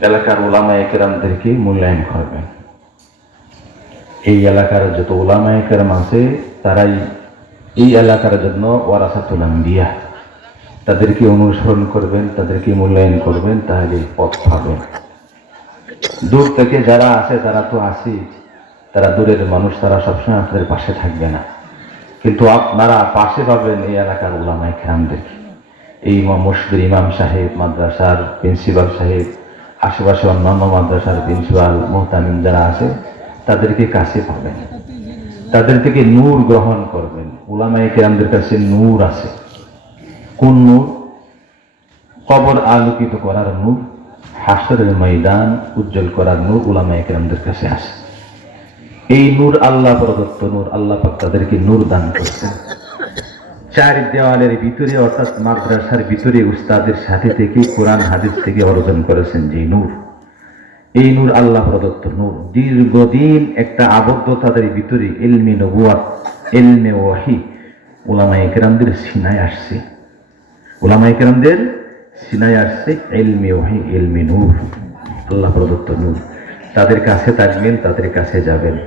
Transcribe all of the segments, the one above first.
এলাকার ওলামা একরামদেরকে মূল্যায়ন করবেন। এই এলাকার যত ওলামা একরাম আছে, তারাই এই এলাকার জন্য ওয়ারাসাতুল আম্বিয়া। তাদেরকে অনুসরণ করবেন, তাদেরকে মূল্যায়ন করবেন, তাহলে পথ পাবেন। দূর থেকে যারা আছে, তারা তো আসি তারা দূরের মানুষ, তারা সবসময় আপনাদের পাশে থাকবে না। কিন্তু আপনারা পাশে পাবেন এই এলাকার ওলামাই খেরামদেরকে এই মসজিদের ইমাম সাহেব, মাদ্রাসার প্রিন্সিপাল সাহেব আশেপাশে অন্যান্য মাদ্রাসার প্রিন্সিপাল, মোহতামিম যারা আছে, তাদেরকে কাছে পাবেন। তাদের থেকে নূর গ্রহণ করবেন। ওলামাই কেরামদের কাছে নূর আছে। কোন নূর? কবর আলোকিত করার নূর হাসরের ময়দান উজ্জ্বল করার নূর ওলামাই কেরামদের কাছে আছে। এই নূর আল্লাহ প্রদত্ত নূর, আল্লাহ তাদেরকে নূর দান করছেন। চার দেওয়ালের ভিতরে, অর্থাৎ মাদ্রাসার ভিতরে উস্তাদের সাথে থেকে কোরআন হাদিস থেকে অর্জন করেছেন যে নূর। এই নূর আল্লাহ প্রদত্ত নূর। দীর্ঘদিন একটা আবদ্ধ তাদের ভিতরে এলমে নবুয়াত এলমে ওয়াহি ওলামা একরামদের সিনায় আসছে। ওলামা একরামদের সিনায় আসছে এলমে ওয়াহি এলমে নূর। আল্লাহ প্রদত্ত নূর। তাদের কাছে থাকবেন, তাদের কাছে যাবেন।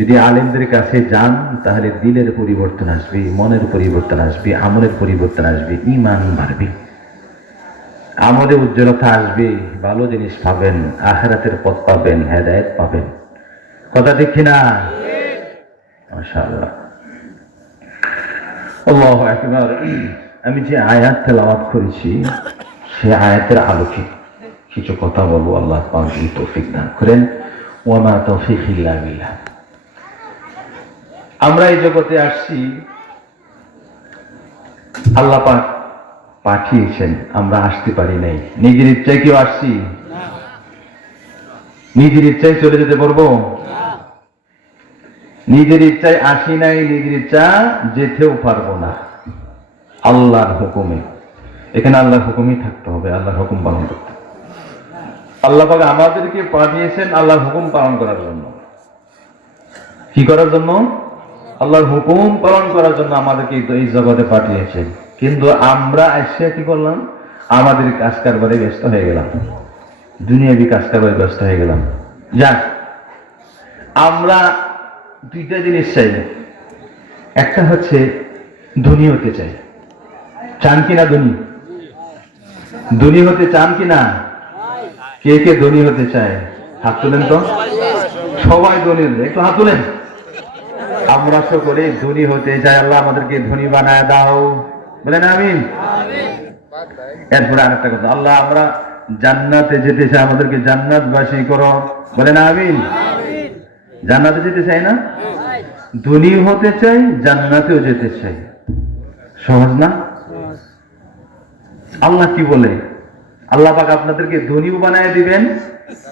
যদি আলেমদের কাছে যান, তাহলে দিলের পরিবর্তন আসবে, মনের পরিবর্তন আসবে, আমলের পরিবর্তন আসবে ইমান বাড়বে। আমলে উজ্জ্বলতা আসবে, ভালো জিনিস পাবেন, আখেরাতের পথ পাবেন, হেদায়ত পাবেন। কথা দেখি না আমি যে আয়াত তেলাওয়াত করেছি, সে আয়াতের আলোকে কিছু কথা বলব, আল্লাহ পাক তৌফিক দান করেন। ওয়ামা তৌফিক ইল্লা বিল্লাহ। আমরা এই জগতে আসছি, আল্লাহ পাঠিয়েছেন, আমরা আসতে পারি নাই। নিজের ইচ্ছায় কেউ আসছি? নিজের ইচ্ছায় চলে যেতে পারব? নিজের ইচ্ছায় আসি নাই, নিজের ইচ্ছা যেতেও পারব না। আল্লাহর হুকুমে। এখানে আল্লাহর হুকুমই থাকতে হবে, আল্লাহর হুকুম পালন করতে। আল্লাহ পাক আমাদেরকে পাঠিয়েছেন আল্লাহর হুকুম পালন করার জন্য। কি করার জন্য? আল্লাহর হুকুম পালন করার জন্য আমাদেরকে এই- জগতে পাঠিয়েছেন। কিন্তু আমরা এসে কি করলাম? আমাদের কাজ কারবারে ব্যস্ত হয়ে গেলাম। দুনিয়াবি কাজ কারবারে ব্যস্ত হয়ে গেলাম। যাক, আমরা দুইটা জিনিস চাই। একটা হচ্ছে ধনী হতে চাই। চান কিনা ধনী? ধনী হতে চান কিনা? কে কে ধনী হতে চায়? হাত তুলেন তো। সবাই ধনী একটু হাত তুলেন। আমরা সকলে ধনী হতে চাই। আল্লাহ আমাদেরকে ধনী বানায় দাও। বলেন আমিন। এরপরে আরেকটা কথা আল্লাহ আমরা জান্নাতে যেতে চাই আমাদেরকে জান্নাতবাসী করো। বলেন আমিন। জান্নাতে যেতে চাই না? ধনী হতে চাই জান্নাতেও যেতে চাই। সহজ না? আল্লাহ কি বলে? আল্লাহ পাক আপনাদেরকে ধনীও বানায় দিবেন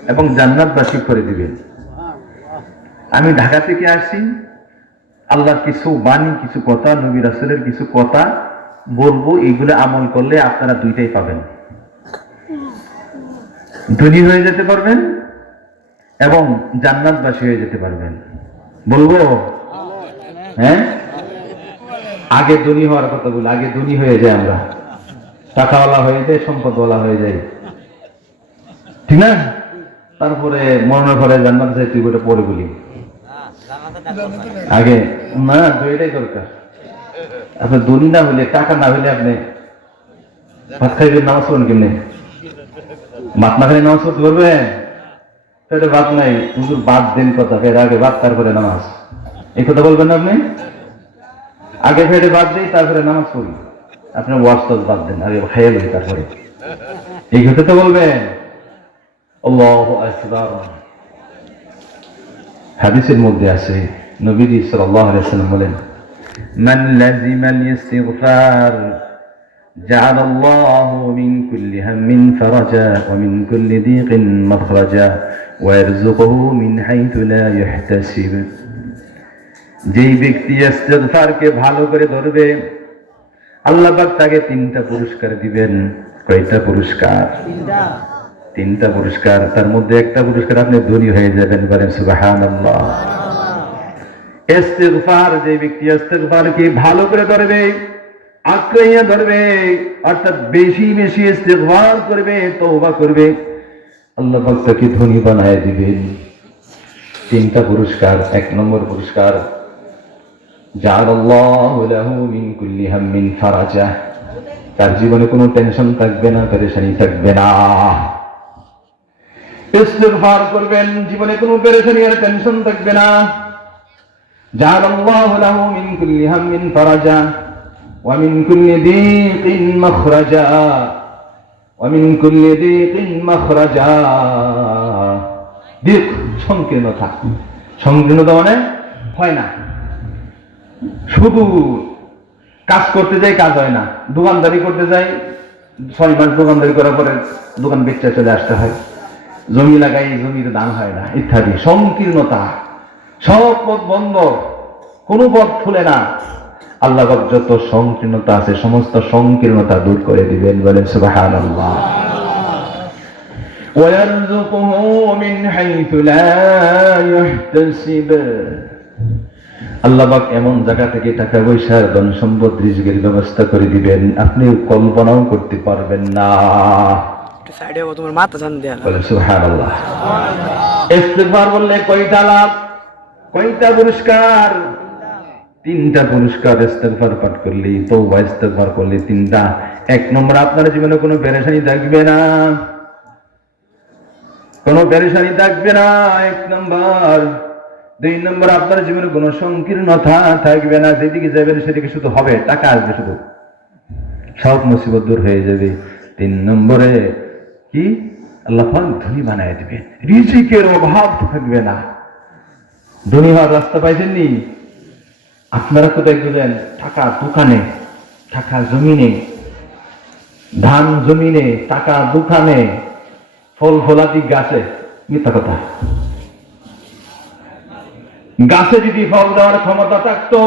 এবং জান্নাত জান্নাতবাসী করে দিবেন। আমি ঢাকা থেকে আসছি। আল্লাহর কিছু বাণী, কিছু কথা, নবী রাসুলের কিছু কথা বলব, এগুলো আমল করলে আপনারা দুইটাই পাবেন। ধনী হয়ে যেতে পারবেন এবং জান্নাতবাসী হয়ে যেতে পারবেন। বলব? হ্যাঁ? আগে ধনী হওয়ার কথা বলি, আগে ধনী হয়ে যায় আমরা। টাকাওয়ালা হয়ে যায় সম্পদওয়ালা হয়ে যায় ঠিক না? তারপরে মরণের ঘরে জান্নাত যাই, তুই ওটা পরে বলি। আগে না দুইটাই দরকার। আপনার ধনী না হলে টাকা না হলে আপনি ভাত খাইবেন, নামাজ পড়বেন কেমনি? ভাত না খাইলে নামাজ পড়তে পারবেন? পেটে ভাত নাই। হুজুর বাদ দেন কথা এর আগে ভাত, তারপরে নামাজ। এই কথা বলবেন না আপনি? আগে ফেটে বাদ দিই, তারপরে নামাজ পড়ি। আপনি ওয়াজ টাজ বাদ দেন, আগে খাইয়ে তারপরে। এই কথা তো বলবেন? আল্লাহু আকবার। হাদিসের মধ্যে আছে নবীজি সাল্লাল্লাহু আলাইহি ওয়াসাল্লাম বলেন মান লাজিমা ইস্তিগফার جعل الله من كل هم فرجا ومن كل ضيق مخرجا ويرزقه من حيث لا يحتسب যেই ব্যক্তি ইস্তেগফারকে ভালো করে ধরবে আল্লাহ পাক তাকে তিনটা পুরস্কার দিবেন কয়টা পুরস্কার তিনটা পুরস্কার, তার মধ্যে একটা পুরস্কার আপনি ধনী হয়ে যাবেন বলেন ইস্তেগফার, যে ব্যক্তি ইস্তেগফারকে ভালো করে ধরবে আঁকড়াইয়া ধরবে, অর্থাৎ বেশি বেশি ইস্তেগফার করবে, তওবা করবে, আল্লাহ পাক তাকে ধনী বানায় দিবেন। তিনটা পুরস্কার, এক নম্বর পুরস্কার তার জীবনে কোনো টেনশন থাকবে না, পেরেশানি থাকবে না। ইস্তেগফার করবেন, জীবনে কোনো পেরেশানি আর টেনশন থাকবে না। জাআলাল্লাহু লাহু মিন কুল্লি হাম্মিন ফারাজা, ওয়া মিন কুল্লি দীকিন মাখরাজা, ওয়া মিন কুল্লি দীকিন মাখরাজা। দিক সংকীর্ণতা। সংকীর্ণতা মানে হয় না। শুধু কাজ করতে যাই, কাজ হয় না। দোকানদারি করতে যাই, ছয় মাস দোকানদারি করার পরে দোকান বেচতে চলে আসতে হয়। জমি লাগাই জমির দান হয় না ইত্যাদি সংকীর্ণতা সব পথ বন্ধ কোনো পথ খুলে না আল্লাহ পাক যত সংকীর্ণতা আছে সমস্ত সংকীর্ণতা দূর করে দিবেন বলেন সুবাহান আল্লাহ ويرزقه من حيث لا يحتسب আল্লাহ পাক এমন জায়গা থেকে টাকা পয়সার ধন সম্পদ রিজকের ব্যবস্থা করে দিবেন আপনি কল্পনাও করতে পারবেন না আপনার জীবনে কোনো পেরেশানি থাকবে না। কোনো পেরেশানি থাকবে না, এক নম্বর। দুই নম্বর, আপনার জীবনে কোনো সংকীর্ণতা থাকবে না, যেদিকে যাবেন সেদিকে শুধু হবে টাকা আসবে শুধু। সব মুসিবত দূর হয়ে যাবে। তিন নম্বরে কি? আল্লাহ পাক ধনী বানায় দিবেন রিজিকের অভাব থাকবে না। ধনী হওয়ার রাস্তা পাইছেননি? আপনারা কোথায় গেলেন? টাকা দোকানে, টাকা জমিনে, ধান জমিনে, টাকা দোকানে, ফল ফলাদি গাছে। মিথ্যা কথা। গাছে যদি ফল দেওয়ার ক্ষমতা থাকতো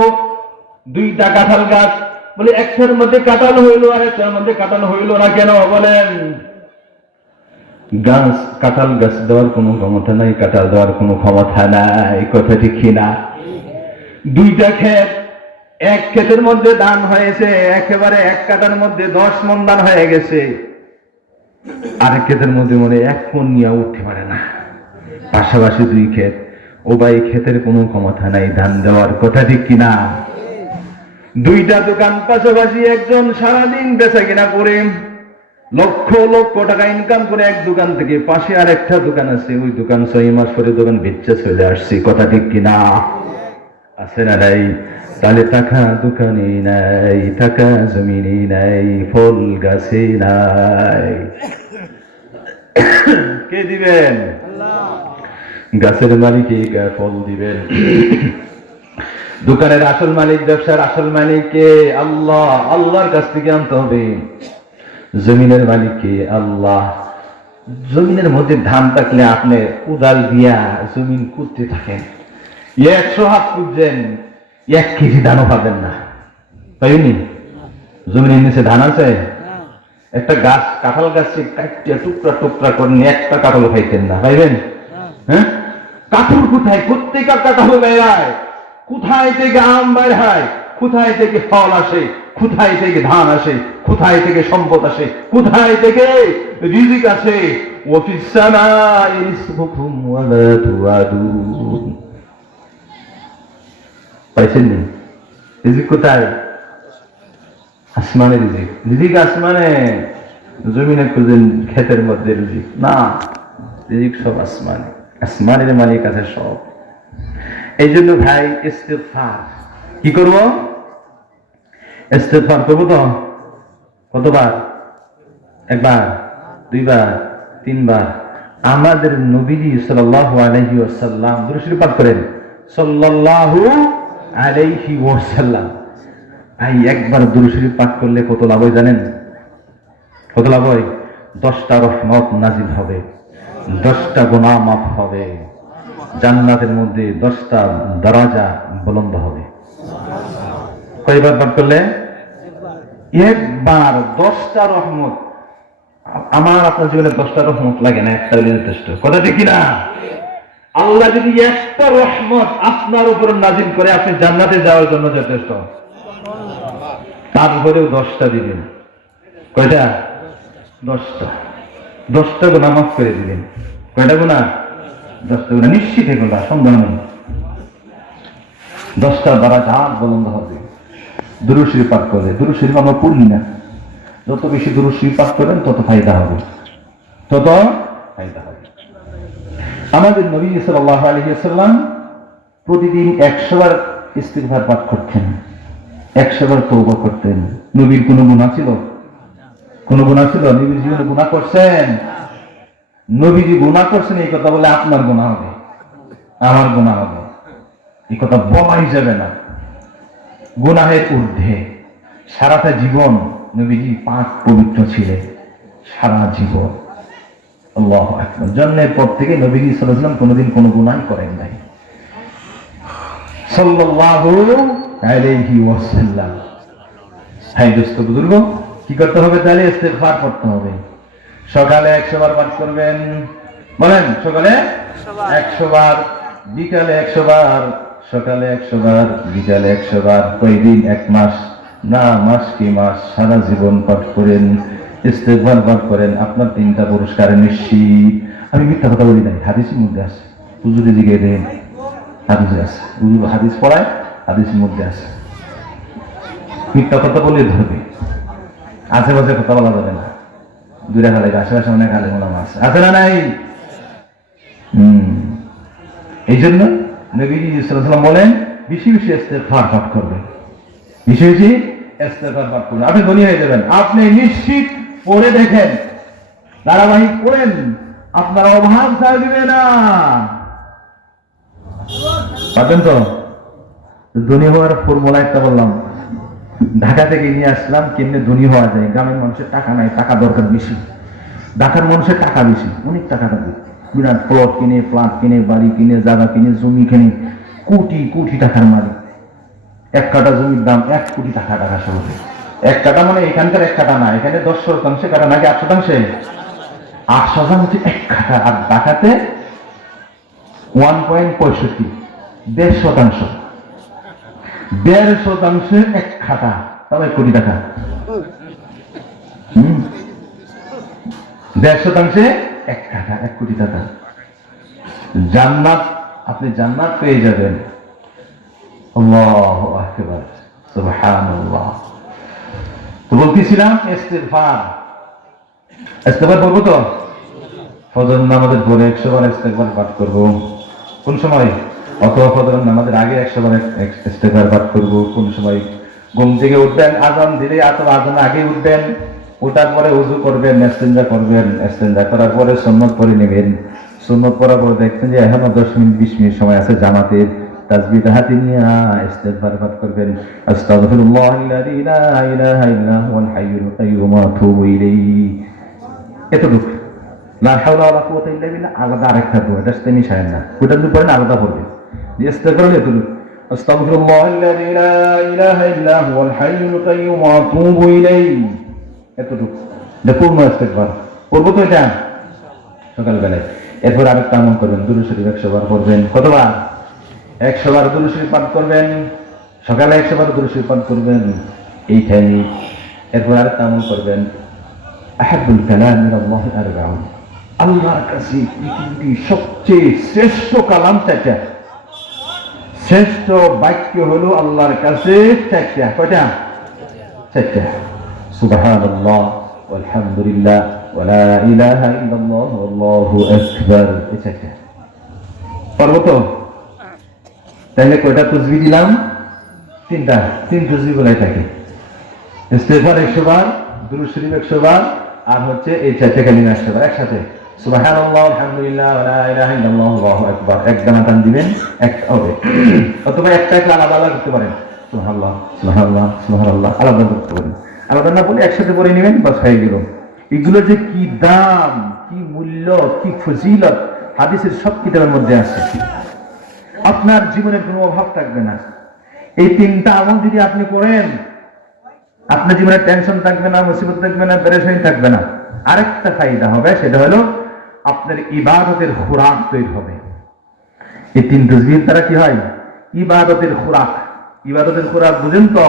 দুইটা কাঁঠাল গাছ, বলে একটার মধ্যে কাঁঠাল হইল আর একটার মধ্যে কাঁঠাল হইল না কেন? বলেন। গাছ, কাঁঠাল গাছ দেওয়ার কোনো ক্ষমতা নাই, কাঁঠাল দেওয়ার কোনো ক্ষমতা নাই কথা ঠিক না? দুইটা ক্ষেত, এক ক্ষেতের মধ্যে ধান হয়েছে, একেবারে এক কাটার মধ্যে দশ মন ধান হয়ে গেছে। আরেক ক্ষেতের মধ্যে মনে এক মন নিয়ে উঠতে পারে না। পাশাপাশি দুই ক্ষেত ও ভাই ক্ষেতের কোনো ক্ষমতা নাই, ধান দেওয়ার কথা ঠিক কিনা দুইটা দোকান পাশাপাশি একজন সারাদিন বেচা কিনা করে লক্ষ লক্ষ টাকা ইনকাম করে এক দোকান থেকে পাশে আর একটা দোকান আছে, ওই দোকান ছয় মাস পরে দোকান বেচে চলে আসছি। কথা ঠিক কিনা আছে না নাই? তাহলে টাকা দোকানে নাই, টাকা জমিনে নাই, ফল গাছে নাই। কে দিবেন? গাছের মালিক ফল দিবেন? দোকানের আসল মালিক, ব্যবসার আসল মালিক কে? আল্লাহ, আল্লাহর কাছ থেকে আনতে হবে। জমিনের মালিক আল্লাহ। জমিনের মধ্যে ধান থাকলে আপনি উদাল দিয়া জমিন কুদতে থাকেন। একশো হাত কুদছেন এক কেজি ধানও পাবেন না। পাইনি? জমিনের নিচে ধান আছে? একটা গাছ, কাঁঠাল গাছে কাটিয়া টুকরা টুকরা করে নিয়ে একটা কাঁঠাল খাইতেন না। পাইবেন? হ্যাঁ? কাঠুর কোথায়? প্রত্যেকের কাঁঠাল বেড়ায়। কোথায় থেকে আম বের হয়? কোথায় থেকে ফল আসে, কোথায় থেকে ধান আসে, কোথায় থেকে সম্পদ আসে, কোথায় থেকে রিজিক আসে? পাইছেন রিজিক কোথায়? আসমানে রিজিক। রিজিক আসমানে, জমিনে খুঁজেন মধ্যে রিজিক। না, রিজিক সব আসমানে। আসমানের মালিক আছে সব। এই জন্য ভাই কি করব? ইস্তেফার করব তো। কতবার? একবার, দুইবার, তিনবার। আমাদের নবীজি সাল্লাল্লাহু আলাইহি ওয়াসাল্লাম দুরূদ পাঠ করেন। সাল্লাল্লাহু আলাইহি ওয়াসাল্লাম। ভাই, একবার দুরূদ পাঠ করলে কত লাভ হয় জানেন? কত লাভ হয় দশটা রহমত নাজিল হবে। দশটা গুনাহ মাফ হবে। জান্নাতের মধ্যে দশটা দরাজা বুলন্দ হবে। কয়বার পাঠ করলে? একবার, দশটা রহমত। আমার আপনার জীবনে দশটা রহমত লাগে না, একটা যথেষ্ট। কথা দেখি না আল্লাহ যদি একটা রহমত আপনার উপর নাজিল করে আপনি জান্নাতে যাওয়ার জন্য যথেষ্ট। তারপরেও দশটা দিবেন। কয়টা? দশটা। দশটা গুণা মাফ করে দিলেন কয়টা গুণা? দশটা গুণা। নিশ্চিত সন্দেহ নেই। দশটা দ্বারা জাত বলন্দ হবে। দুরুশ্রী পাঠ করলে দুরুশ্রী আমরা পড়ি না। যত বেশি দুরুশ্রী পাঠ করেন, তত ফায়দা হবে। তত ফায়দা হবে। আমাদের নবী সাল্লাহ আলহিসাল্লাম প্রতিদিন একশো বার ইস্তিগফার পাঠ করতেন। একশো বার তৌবা করতেন। নবীর কোনো গুণা ছিল? কোনো গুণা ছিল? নবীর জীবনে গুণা করছেন? নবীজি গুণা করছেন, এই কথা বলে আপনার গুণা হবে। আমার গুণা হবে। এই কথা বলাই যাবে না। গুনাহের ঊর্ধ্বে। সারাটা জীবন নবীজি পাক পবিত্র ছিলেন। সারা জীবন। আল্লাহ আকবার। জন্মের পর থেকে নবীজি সাল্লাল্লাহু কোনোদিন কোনো গুনাহ করেন নাই। সাল্লাল্লাহু আলাইহি ওয়াসাল্লাম। হাই দোস্ত বুজুর্গ কি করতে হবে তাহলে? ইস্তেগফার করতে হবে। সকালে একশো বার পাঠ করবেন। বলেন সকালে একশো বার বিকালে একশো বার। সকালে একশো বার, বিকালে একশো বার, কয়দিন, এক মাস, না মাস কি মাস, সারা জীবন পাঠ করেন, ইস্তেগফার পাঠ করেন, আপনার তিনটা পুরস্কার নিশ্চিত। আমি মিথ্যা কথা বলি নাই হাদিসের মধ্যে আছে। হুজুরে দিকে দেন, হাদিসে আছে। হাদিস পড়ায় হাদিসের মধ্যে আছে। মিথ্যা কথা বলে ধরবে। আশেপাশে কথা বলা যাবে না। দূরে খালে, আশেপাশে অনেক আলে মোলাম আছে। আছে না নাই? হম। এই জন্য নবীজি সাল্লাম বলেন, বেশি বেশি ইস্তেগফার পাঠ করবে। বেশি বেশি ইস্তেগফার পাঠ করবেন আপনি ধনী হয়ে যাবেন। আপনি নিশ্চিত পড়ে দেখেন, ধারাবাহিক পড়েন, আপনার অভাব থাকবে না। পাবেন তো? ধনী হওয়ার ফর্মুলা একটা বললাম। ঢাকা থেকে নিয়ে আসলাম, কেমনে ধনী হওয়া যায়? গ্রামের মানুষের টাকা নাই, টাকা দরকার বেশি। ঢাকার মানুষের টাকা বেশি, অনেক টাকা লাগবে। বিরাট প্লট কিনে ফ্ল্যাট কিনে, বাড়ি কিনে, জায়গা কিনে, জমি কিনে, কোটি কোটি টাকার মালিক। এক কাটা জমির দাম এক কোটি টাকা টাকা শহরে এক কাটা মানে এখানকার এক কাটা না, এখানে দশ শতাংশে কাটা নাকি আট শতাংশে? আট শতাংশে এক কাটা আর ঢাকাতে ওয়ান পয়েন্ট পঁয়ষট্টি, দেড় শতাংশ। দেড় শতাংশে এক খাতা তবে কোটি টাকা। হুম। দেড় শতাংশে এক খাতা এক কোটি টাকা। জান্নাত, আপনি জান্নাত পেয়ে যাবেন। তো বলতেছিলাম ইস্তেগফার। ইস্তেগফার বলব তো? ফজর নামাজের পরে একশো বার ইস্তেগফার পাঠ করব। কোন সময়? অথবা ফজর নামাজের আগে একশো বার ইস্তেগফার পাঠ করব। কোন সময়? ঘুম থেকে উঠবেন, আজান দিলে অথবা আজান আগে উঠবেন। ওঠার পরে উজু করবেন এস্তেঞ্জা করবেন এস্তেঞ্জা করার পরে সুন্নত পরে নেবেন। সুন্নত পরার পরে দেখছেন যে এখনও দশ মিনিট, বিশ মিনিট সময় আছে জামাতের। হাতে নিয়ে আলাদা এটা না। ওটা আলাদা পড়বেন। এতটুকু। এটা পূর্ণ ইস্তেগফার পড়ব তো এটা? সকালবেলায়। এরপর আরেকটা আমল করবেন দুরু শরীফ একশো বার করবেন কতবার? একশো বার দুরু শরীফ পাঠ করবেন। সকালে একশো বার দুরু শরীফ পাঠ করবেন। এইখানে এরপর আরেকটা আমল করবেন। আহাবুল কালাম আল্লাহ আরবাউন। আল্লাহর কাছে পৃথিবীর সবচেয়ে শ্রেষ্ঠ কালাম চারটা শ্রেষ্ঠ বাক্য হলো আল্লাহর কাছে চারটা। কয়টা? চারটা সুবহানাল্লাহ আলহামদুলিল্লাহ ওয়ালা ইলাহা ইল্লাল্লাহ আল্লাহু আকবার এই চারটা পারব তো তাহলে কয়টা তসবি দিলাম? তিনটা, তিন তসবি বলাই থাকে। ইস্তেফার একশো বার দুরু শরীফ একশো বার, আর হচ্ছে এই চারটে কালিমা একশো বার একসাথে। সুবহানাল্লাহ, আলহামদুলিল্লাহ ওয়ালা ইলাহা ইল্লাল্লাহ আল্লাহু এক দানা টান দিবেন, এক হবে। অথবা একটা একটা আলাদা আলাদা করতে পারেন। সুবহানাল্লাহ সুবহানাল্লাহ সুবহানাল্লাহ, আলাদা করতে পারেন। আলাদা না বলে একসাথে পরে নেবেন, বাস হয়ে গেল। এগুলো যে কি দাম, কি মূল্য, কি ফজিলত, হাদিসের সব কিতাবের মধ্যে আছে। আপনার জীবনের কোনো অভাব থাকবে না। এই তিনটা আমল যদি আপনি করেন, আপনার জীবনে টেনশন থাকবে না, মুসিবত থাকবে না, পেরেশানি থাকবে না। আরেকটা ফায়দা হবে, সেটা হলো আপনার ইবাদতের খোরাক তৈরি হবে। এই তিন তসবির দ্বারা কি হয়? ইবাদতের খোরাক। ইবাদতের খোরাক বুঝেন তো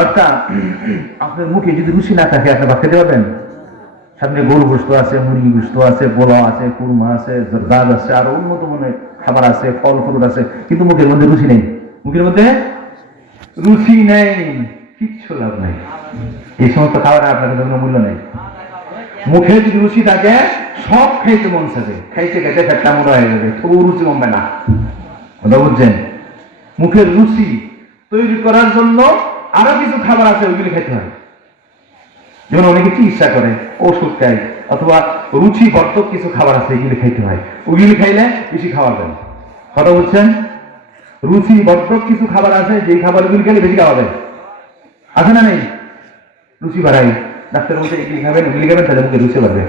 অর্থাৎ, আপনার মুখে যদি রুচি না থাকে, আপনি ভাত খেতে পারবেন? সামনে গরু গোস্ত আছে, মুরগি গোস্ত আছে, পোলাও আছে, কুরমা আছে জর্দাদ আছে, আরও উন্নত মনে খাবার আছে, ফল ফুল আছে, কিন্তু মুখের মধ্যে রুচি নেই। মুখের মধ্যে রুচি নেই। কিচ্ছু লাভ নেই। এই সমস্ত খাবার আপনার কাছে কোনো মূল্য নেই। মুখে যদি রুচি থাকে, সব খাইতে মন চাবে খাইতে খাইতে ফেটটা মোটা হয়ে যাবে তবু রুচি কমবে না। কথা বুঝছেন? মুখের রুচি তৈরি করার জন্য আরও কিছু খাবার আছে, ওইগুলি খেতে হয়। যেমন অনেকে ইচ্ছা করে, ওষুধ খায়, অথবা রুচি বর্ধক কিছু খাবার আছে, এগুলি খাইতে হয়। ওইগুলি খাইলে বেশি খাওয়া যায়। কথা বলছেন রুচি বর্ধক কিছু খাবার আছে, যেই খাবারগুলি খেলে বেশি খাওয়া যায়। আছে না নেই? রুচি বাড়াই। ডাক্তার বলছে, এগুলি খাবেন, ওগুলি খাবেন তাহলে মুখে রুচি বাড়বে।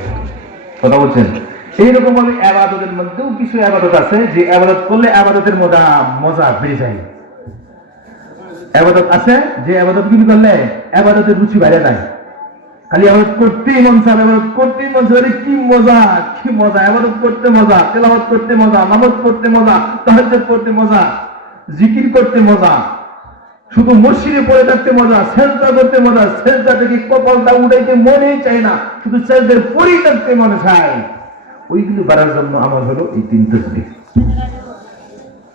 কথা বলছেন এইরকম ভাবে আবাদতের মধ্যেও কিছু আবাদত আছে, যে আবাদত করলে আবাদতের মজা মজা বেড়ে যায়। আবাদত আছে? যে আবাদত গুলি করলে আবাদতের রুচি বাইরে যায়। খালি আবাদত করতেই মন চায় আবাদত করতেই মন চায় কি মজা কি মজা, আবাদত করতে মজা, তেলাওয়াত করতে মজা, নামাজ পড়তে মজা, তাহাজ্জুদ করতে মজা, জিকির করতে মজা, শুধু মসজিদে পড়ে থাকতে মজা, সেজদা করতে মজা, সেজদা থেকে কপালটা উঠাইতে মনেই চায় না, শুধু সেজদের পরেই থাকতে মনে চায়। ওইগুলো বাড়ার জন্য আমার হলো এই তিন তসবি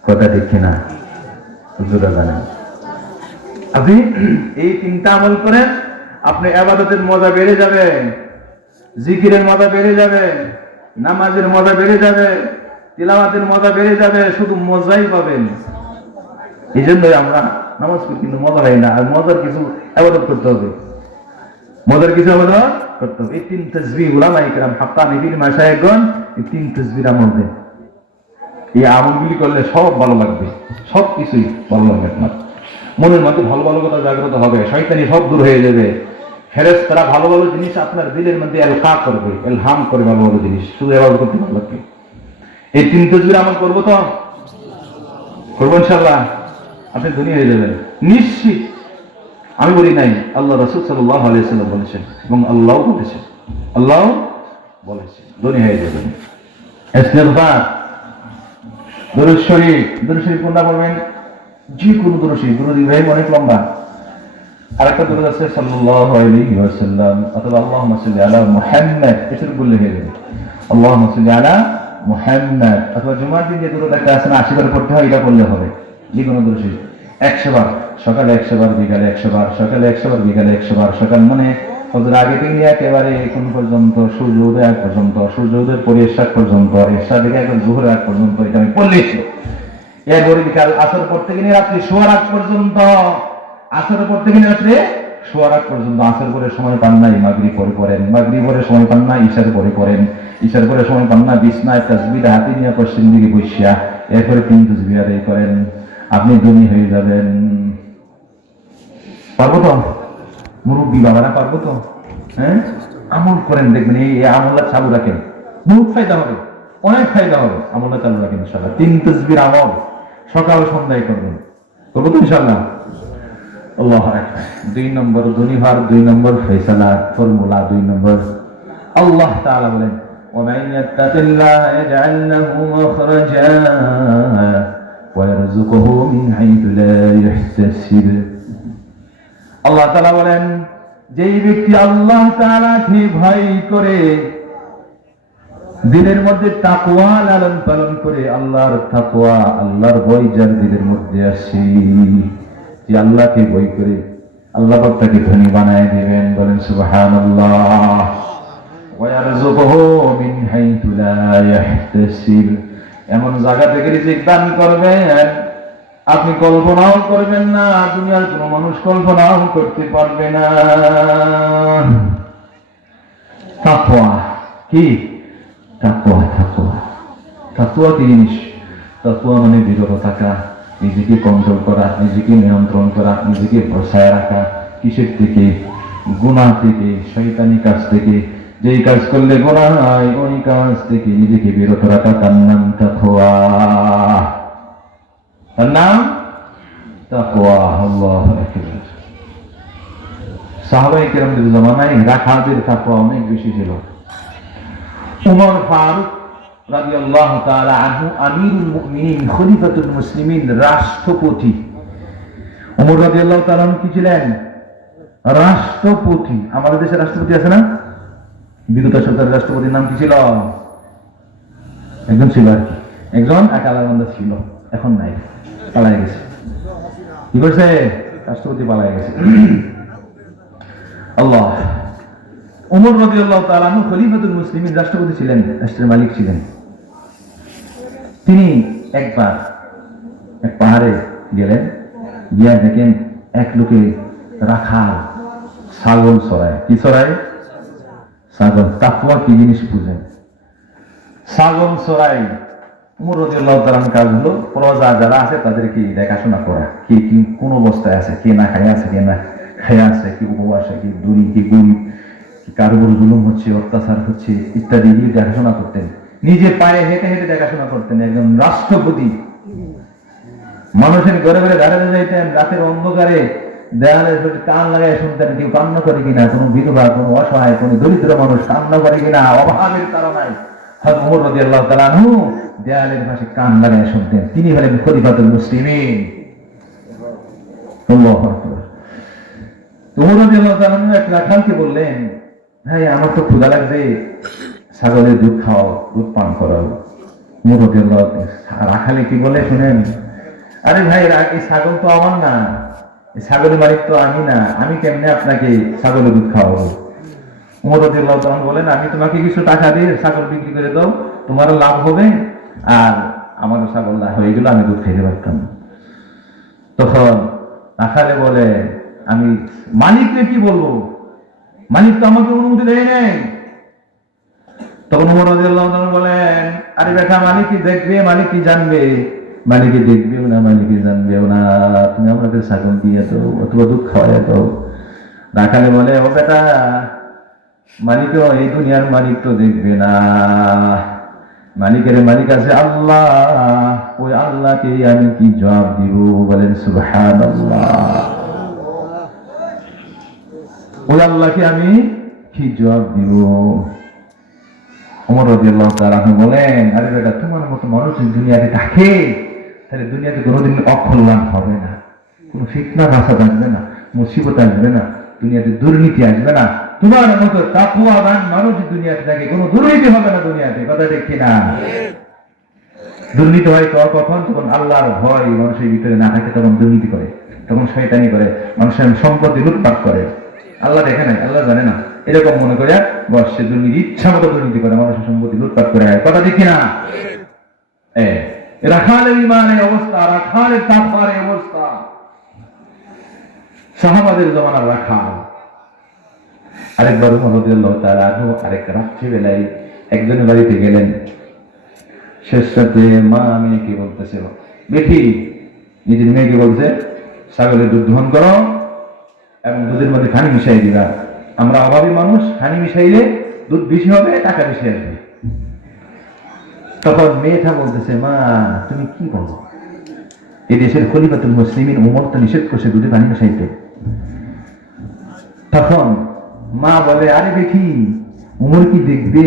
কথা দেখে না হুজুরা জানেন। আপনি এই তিনটা আমল করেন, আপনি আবাদতের মজা বেড়ে যাবে, জিকিরের মজা বেড়ে যাবে, নামাজের মজা বেড়ে যাবে, তিলাওয়াতের মজা বেড়ে যাবে, শুধু মজাই পাবেন। এই জন্যই আমরা নামাজ কিন্তু মজা হয় না, আর মজার কিছু আবাদত করতে হবে। মজার কিছু আবাদত করতে হবে। এই তিন তসবি উলামা ইকরাম হাক্কানি বিল মাশায়েখগণ, এই তিন তসবির আমল দেন। এই আমলগুলি করলে সব ভালো লাগবে সব কিছুই ভালো লাগবে আপনার। মনের মধ্যে ভালো ভালো কথা জাগ্রত হবে, শয়তানি সব দূর হয়ে যাবে। ফেরেস তারা ভালো ভালো জিনিস আপনার দিলের মধ্যে এলহা করবে এলহাম করে ভালো ভালো জিনিস, শুধু এবার করতে ভালো লাগবে এই তিন তসবির আমল করব তো? করব ইনশাল্লাহ আপনি ধনী হয়ে যাবেন। নিশ্চিত। আমি বলি নাই, আল্লাহ রসুল সাল্লাহ আলিয়াল্লাম বলেছেন এবং আল্লাহ বলেছেন। আল্লাহ বলেছেন, ধনী হয়ে যাবেন। দরুদ শরীফ দরুদ শরীফ কোনটা বলবেন যে কোনো শরীফ দরুদ ইব্রাহিম অনেক লম্বা। আরেকটা দরুদ আছে ওয়াসাল্লাম, অথবা আল্লাহুম্মা সাল্লি আলা মুহাম্মদ এসব বললে হয়ে যাবে আল্লাহুম্মা সাল্লি আলা মুহাম্মদ, অথবা জুমার দিন যে দরুদ একটা আছে না আশি বার পড়তে হয়, এটা বললে হবে। যে কোনো শরীফ একশো বার সকালে একশো বার বিকালে একশো বার সকালে একশো বার বিকালে একশো বার সকাল মানে ফজর আগে থেকে একেবারে এখন পর্যন্ত, সূর্য উদয় আগ পর্যন্ত, সূর্য উদয়ের পরে এরশাদ পর্যন্ত, এরশাদ থেকে একবার জোহরের আগ পর্যন্ত, এটা আমি পড়লেছি এরপরে বিকাল আসর পর থেকে নিয়ে রাত্রি শোয়ার আগ পর্যন্ত, আসর পর থেকে নিয়ে রাত্রে শোয়ার আগ পর্যন্ত, আসর পরে সময় পান নাই মাগরি পরে পড়েন মাগরি পরে সময় পান না ঈশার পরে পড়েন, ঈশার পরে সময় পান না বিছনায় তাসবির হাতে নিয়ে পশ্চিম দিকে বসিয়া এরপরে তিন তসবি আদায় করেন। আপনি ধনী হয়ে যাবেন। পারব তো? মুরব্বী বাবারা, পারব তো? হ্যাঁ? আমল করেন, দেখবেন এই আমলটা চালু রাখেন। বহুত ফায়দা হবে, অনেক ফায়দা হবে আমলটা চালু রাখেন ইনশাল্লাহ তিন তসবির আমল। সকাল সন্ধ্যায় করবেন করবো তো ইনশাল্লাহ আল্লাহ আকবার। দুই নম্বর ধনীভার দুই নম্বর ফেসালা ফর্মুলা দুই নম্বর আল্লাহ তাআলা বলেন ومن يتق الله يجعل له مخرجا ويرزقه من حيث لا يحتسب আল্লাহ তাআলা বলেন যেই ব্যক্তি আল্লাহ তাআলাকে ভয় করে দিনের মধ্যে তাকওয়া লালন পালন করে আল্লাহর তাকওয়া, আল্লাহর ভয় যার দিনের মধ্যে আসে। যে আল্লাহকে ভয় করে আল্লাহ তাকে ধনী বানায় দিবেন, বলেন ইয়াহতাসিব। এমন জায়গা থেকে রিজিক দান করবেন, আপনি কল্পনাও করবেন না, দুনিয়ার কোনো মানুষ কল্পনাও করতে পারবে না। তাকওয়া কি? তাকওয়া তাকওয়া। তাকওয়া কি জিনিস? তাকওয়া মানে বিরত থাকা, নিজেকে কন্ট্রোল করা, নিজেকে নিয়ন্ত্রণ করা, নিজেকে ভরসায় রাখা, কিসের থেকে? গুণা থেকে, শয়তানি কাজ থেকে। যেই কাজ করলে গোনা হয়, ওই কাজ থেকে নিজেকে বিরত রাখা। তার নাম তাকওয়া। তার নাম তাকওয়া। আল্লাহু কেরামদের জমানায় রাখাদের তাকওয়া অনেক বেশি ছিল। উমর ফারুক রাদিয়াল্লাহু তাআলা আনহু আমিরুল মুমিনিন, খলিফাতুল মুসলিমিন, রাষ্ট্রপতি। উমর রাদিয়াল্লাহু তাআলা আনহু কি ছিলেন? রাষ্ট্রপতি। আমাদের দেশে রাষ্ট্রপতি আছে না? বিগত সরকারের রাষ্ট্রপতির নাম কি ছিল? একজন ছিল আর কি। একজন একালাবন্ধা ছিল। এখন নাই। পালাই গেছে। কি করছে? রাষ্ট্রপতি পালাই গেছে। আল্লাহ। উমর রবি আল্লাহ তালানু খলিফাতুল মুসলিমের রাষ্ট্রপতি ছিলেন, রাষ্ট্রের মালিক ছিলেন। তিনি একবার এক পাহাড়ে গেলেন, গিয়া দেখেন এক লোকে রাখাল ছাগল চড়ায় কি চড়ায় ছাগল। তাকুয়া কি জিনিস বুঝেন? ছাগল চড়াই মুরদিল্লাহ তালান কাজ হলো, প্রজা যারা আছে তাদেরকে দেখাশোনা করা। কে কি কোন অবস্থায় আছে, কে না খাই আছে, কে না খাই আছে, কি উপবাসে, কি দুরি কি গুলি কি কার উপর জুলুম হচ্ছে, অত্যাচার হচ্ছে ইত্যাদি দেখাশোনা করতেন। নিজে পায়ে হেঁটে হেঁটে দেখাশোনা করতেন, একজন রাষ্ট্রপতি। মানুষের ঘরে ঘরে দাঁড়িয়ে যাইতেন, রাতের অন্ধকারে কান শুনতেন, কেউ কান্না করে কিনা, কোনো বিধবা, কোনো অসহায়, কোনো দরিদ্র মানুষ কান্না করে কিনা, অভাবের তিনি হলেন বললেন ভাই আমার তো ক্ষুধা লাগবে ছাগলের দুধ খাও দুধ পান করাও। রাদিয়াল্লাহু রাখালে কি বলে শুনেন? আরে ভাই এই ছাগল তো আমার না। ছাগলের মালিক তো আমি না। আমি কেমনে আপনাকে ছাগলের দুধ খাওয়াবো? রাদিয়াল্লাহু তাআলা বলেন, আমি তোমাকে কিছু টাকা দিয়ে ছাগল বিক্রি করে দাও তোমারও লাভ হবে। আর আমারও ছাগল না হয়ে গেল, আমি দুধ খাইতে পারতাম তখন রাখালে বলে, আমি মালিককে কি বলব? মালিক তো আমাকে অনুমতি দেয় নাই। তখন উমর রাদিয়াল্লাহু তাআলা বলেন, আরে বেটা মালিক কি দেখবে মালিক কি জানবে। মালিকে দেখবেও না মালিকে জানবেও না। তুমি আমাকে ছাগল দিয়ে তো অথবা দুধ খাওয়াই তো রাখালে বলে, ও বেটা মালিকও এই দুনিয়ার মালিক তো দেখবে না। মালিকের মালিক আছে আল্লাহ। ওই আল্লাহকে আমি কি জবাব দিব? বলেন সুবহান ওই আল্লাহকে আমি কি জবাব দিব? ওমর রাদিয়াল্লাহু তাআলা আনহু বলেন, আরে বেটা, তোমার মতো মানুষ দুনিয়াতে থাকে, তাহলে দুনিয়াতে কোনোদিন অকল্যাণ হবে না। কোনো ফিতনা বাসা আসবে না, মুসিবত আসবে না, দুনিয়াতে দুর্নীতি আসবে না। তোমার মতো তাকুয়াবান মানুষ দুনিয়াতে থাকে, কোনো দুর্নীতি হবে না দুনিয়াতে, কথা দেখি না দুর্নীতি হয় তো কখন? তখন আল্লাহর ভয় মানুষের ভিতরে না থাকে, তখন দুর্নীতি করে, তখন শয়তানি করে, মানুষের সম্পত্তি লুটপাট করে। আল্লাহ দেখে নাই, আল্লাহ জানে না। এরকম মনে করে বস, সে দুর্নীতি, ইচ্ছা মতো দুর্নীতি করে, মানুষের সম্পত্তি লুটপাট করে। কথা দেখি না রাখালের ইমানের অবস্থা, রাখালের অবস্থা। সাহাবাদের জমানার রাখাল। আরেকবার আরেক একজনের বাড়িতে গেলেন। শেষ রাতে মা মেয়েকে বলতেছে, বেটি, নিজের মেয়েকে বলছে, ছাগলের দুধ দহন করো। এবং দুধের মধ্যে পানি মিশাই দিবা আমরা অভাবী মানুষ পানি মিশাইলে দুধ বেশি হবে, টাকা বেশি আসবে। তখন মেয়েটা বলতেছে, মা, তুমি কি বলো এই দেশের খলিফাতুল মুসলিমিন উমর তো নিষেধ করছে দুধে পানি মিশাইতে। তখন মা বলে, আরে দেখি, উমর কি দেখবে?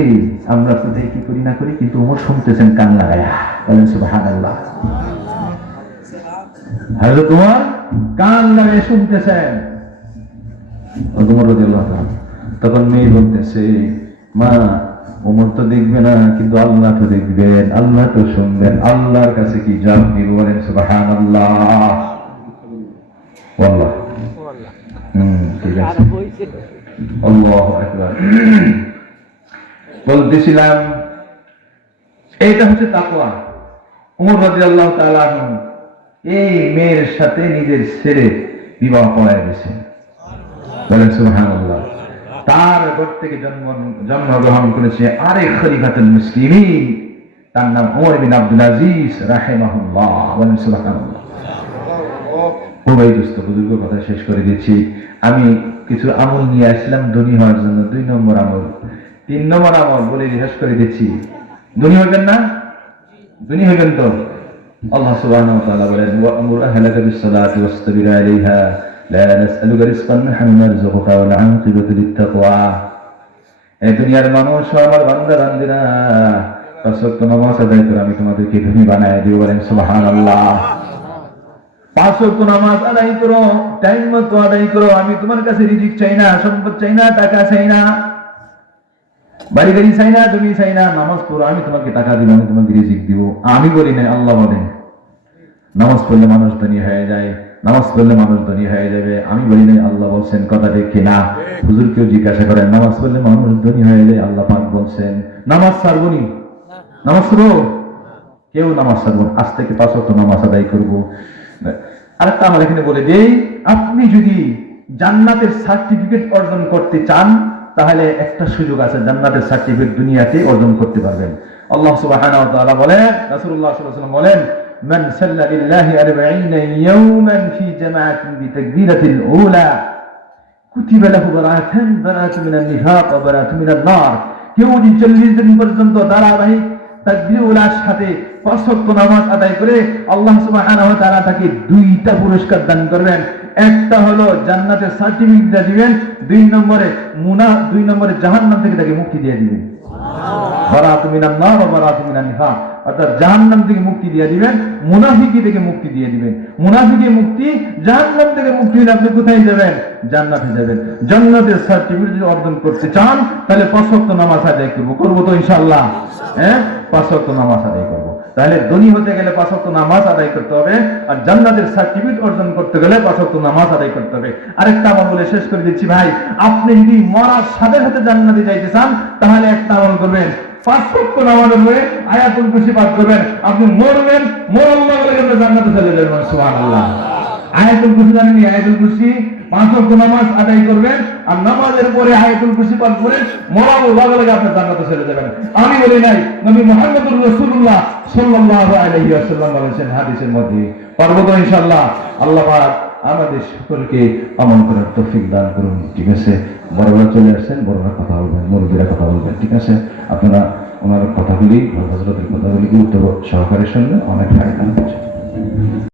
আমরা তো দেখি, করি না করি, কিন্তু উমর শুনতেছেন কান লাগায়া। বলেন, সুবহানাল্লাহ। হযরত উমর কান লাগায় শুনতেছেন। তখন মেয়ে বলতেছে, মা, ওমর তো দেখবে না, কিন্তু আল্লাহ তো দেখবেন, আল্লাহ তো শুনবেন, আল্লাহর কাছে কি জবাব দিব বলেন, সুবহানাল্লাহ। আল্লাহ বলতেছিলাম, এইটা হচ্ছে তাকওয়া। উমর রাদিয়াল্লাহু তাআলা আনহু এই মেয়ের সাথে নিজের ছেড়ে বিবাহ পড়ায় গেছে বলেন, সুবহানাল্লাহ। তার ঘর থেকে জন্ম জন্মগ্রহণ করেছে আরেক খলিফাতুল মুসলিমিন। তার নাম ওমর বিন আব্দুল আজিজ, রাহিমাহুল্লাহ। বলেন, সুবহানাল্লাহ। খুবই দুস্থ, বুজুর্গ, কথা শেষ করে দিচ্ছি। আমি কিছু আমল নিয়ে আসলাম, ধনী হওয়ার জন্য। দুই নম্বর আমল। তিন নম্বর আমল বলে শেষ করে দিচ্ছি। ধনী হইবেন না? ধনী হইবেন তো? আল্লাহ ওয়া তাআলা বলেন ওয়াসতাবির 'আলাইহা। নাস'আলুকা রিজকান নাহনু নারযুকুকা ওয়াল 'আকিবাতু লিত-তাকওয়া এই দুনিয়ার মানুষ আমার বান্দা বান্দিরা আদায় করে আমি তোমাদেরকে বানায় দিব বলেন নামাজ আদায় করো টাইম মতো আদায় করো, আমি তোমার কাছে রিজিক চাই না, সম্পদ চাই না, টাকা চাই না। বাড়ি গাড়ি চাই না তুমি চাই না, নামাজ পড়ো, আমি তোমাকে টাকা দিব, আমি তোমাকে রিজিক দিব। আমি বলি না আল্লাহ বলেন নামাজ পড়লে মানুষ ধনী হয়ে যায়। নামাজ পড়লে মানুষ ধনী হয়ে যাবে। আমি বলি নাই, আল্লাহ বলছেন, কথা ঠিক কিনা? হুজুর কেউ জিজ্ঞাসা করেন নামাজ পড়লে মানুষ ধনী হয়ে যায়, আল্লাহ পাক বলছেন, নামাজ ছাড়বনি নামাজ পড়ব কেউ নামাজ না। আজ থেকে পাঁচ ওয়াক্ত নামাজ আদায় করব। আরেকটা আমার এখানে বলে দেই, আপনি যদি জান্নাতের সার্টিফিকেট অর্জন করতে চান, তাহলে একটা সুযোগ আছে, জান্নাতের সার্টিফিকেট দুনিয়াতে অর্জন করতে পারবেন। আল্লাহ তাআলা বলেন ওয়াসাল্লাম বলেন من سل لله أربعين يوما في جماعة بتكبيرة الأولى كتب له براءة براءة من النفاق وبراءة من النار কেউ যদি চল্লিশ দিন পর্যন্ত ধারাবাহিক তাকবীরুল্লাহর সাথে পাঁচ ওয়াক্ত নামাজ আদায় করে আল্লাহ সুবহানাহু ওয়া তাআলা তাকে দুইটা পুরস্কার দান করবেন একটা হলো জান্নাতের সার্টিফিকেট দিবেন দুই নম্বরে মুনা দুই নম্বরে জাহান্নাম থেকে তাকে মুক্তি দিয়ে দিবেন বারাত মিনান নার ওয়া বারাত মিনান নিফাক অর্থাৎ জাহান্নাম থেকে মুক্তি দিয়ে দিবেন, মুনাফিকি থেকে মুক্তি দিয়ে দিবেন। মুনাফিকি মুক্তি, জাহান্নাম থেকে মুক্তি হলে আপনি কোথায় যাবেন? জান্নাতে যাবেন। জান্নাতের সার্টিফিকেট যদি অর্জন করতে চান, তাহলে পাঁচ নামাজ আদায় করব। করব তো ইনশাআল্লাহ। হ্যাঁ? পাঁচ নামাজ আদায় করব। তাহলে ধনী হতে গেলে পাঁচ নামাজ আদায় করতে হবে, আর জান্নাতের সার্টিফিকেট অর্জন করতে গেলে পাঁচ নামাজ আদায় করতে হবে। আরেকটা আমল বলে শেষ করে দিচ্ছি ভাই, আপনি যদি মরার সাথে সাথে জান্নাতে যাইতে চান, তাহলে একটা আমল করবেন। পাঁচ ওয়াক্ত নামাজের হয়ে আয়াতুল পাঠ করবেন। আপনি মরবেন আপনি জান্নাতে চলে যাবেন আয়াতুল জানেন আয়াতুল কুরসি পাঁচ ওয়াক্ত নামাজ আদায় করবেন আর নামাজের পরে আয়াতুল কুরসি পাঠ করে মরার লগে আপনি জান্নাতে চলে যাবেন। আমি বলি নাই, নবী মুহাম্মদুর রাসূলুল্লাহ সাল্লাল্লাহু আলাইহি ওয়াসাল্লাম বলেছেন হাদিসের মধ্যে। পারব তো ইনশাআল্লাহ? আল্লাহ পাক আমাদের সকলকে আমল করার তৌফিক দান করুন, ঠিক আছে? বড়রা চলে আসছেন বড়রা কথা বলবেন, মুরব্বীরা কথা বলবেন, ঠিক আছে? আপনারা ওনার কথাগুলি হজরতের কথাগুলি গুরুত্ব সহকারে শুনলে অনেক ফায়দা